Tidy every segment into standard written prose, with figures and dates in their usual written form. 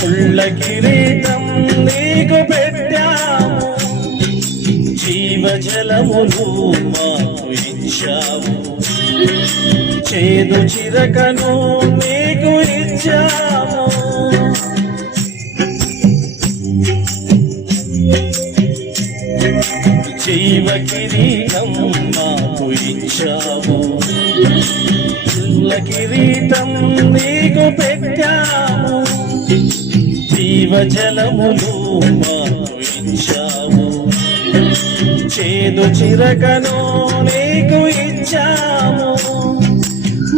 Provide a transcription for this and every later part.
ముళ్ళ కిరీటం నీకు పెట్టాము, జీవజలములు మాకు ఇచ్చావు, చేదు చిరకను నీకు ఇచ్చాము. జీవ కిరీటం మాకు ఇచ్చావు, కిరీటం నీకు పెట్టాము, జీవజలములు మాకు ఇచ్చావు, చేదు చిరకను నీకు ఇచ్చాము.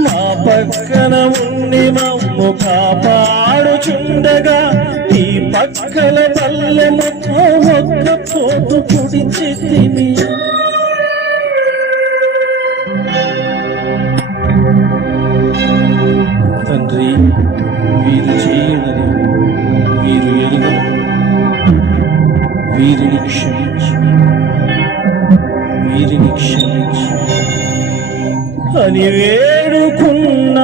మా పక్కన ఉండి మమ్ము కాపాడుచుండగా ఈ పక్కల పల్లె ఒక్క పోటు పొడిచెతిమి. తండ్రి, వీరు చేయనని వీరు ఎరుగరు, వీరిని క్షమించు, వీరిని క్షమించు అని వేడుకున్నావా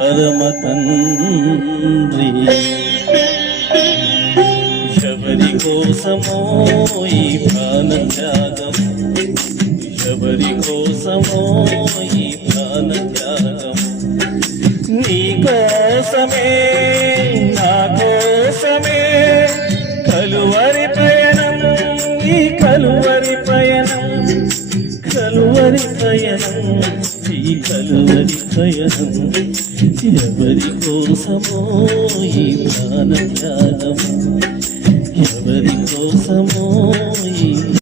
పరమ తండ్రి. ఎవరి కోసమో ఈ ప్రాణత్యాగం, ఎవరి కోసమో ఈ ప్రాణత్యాగం, నీ కోసమే నా కోసమే కలువరి పయనం, ఈ కలువరి పయనం, కలువరి పయనం, ఈ కలువరి పయనం. ఎవరి కోసమో ఈ ప్రాణత్యాగం, ఎవరి కోసమో ఈ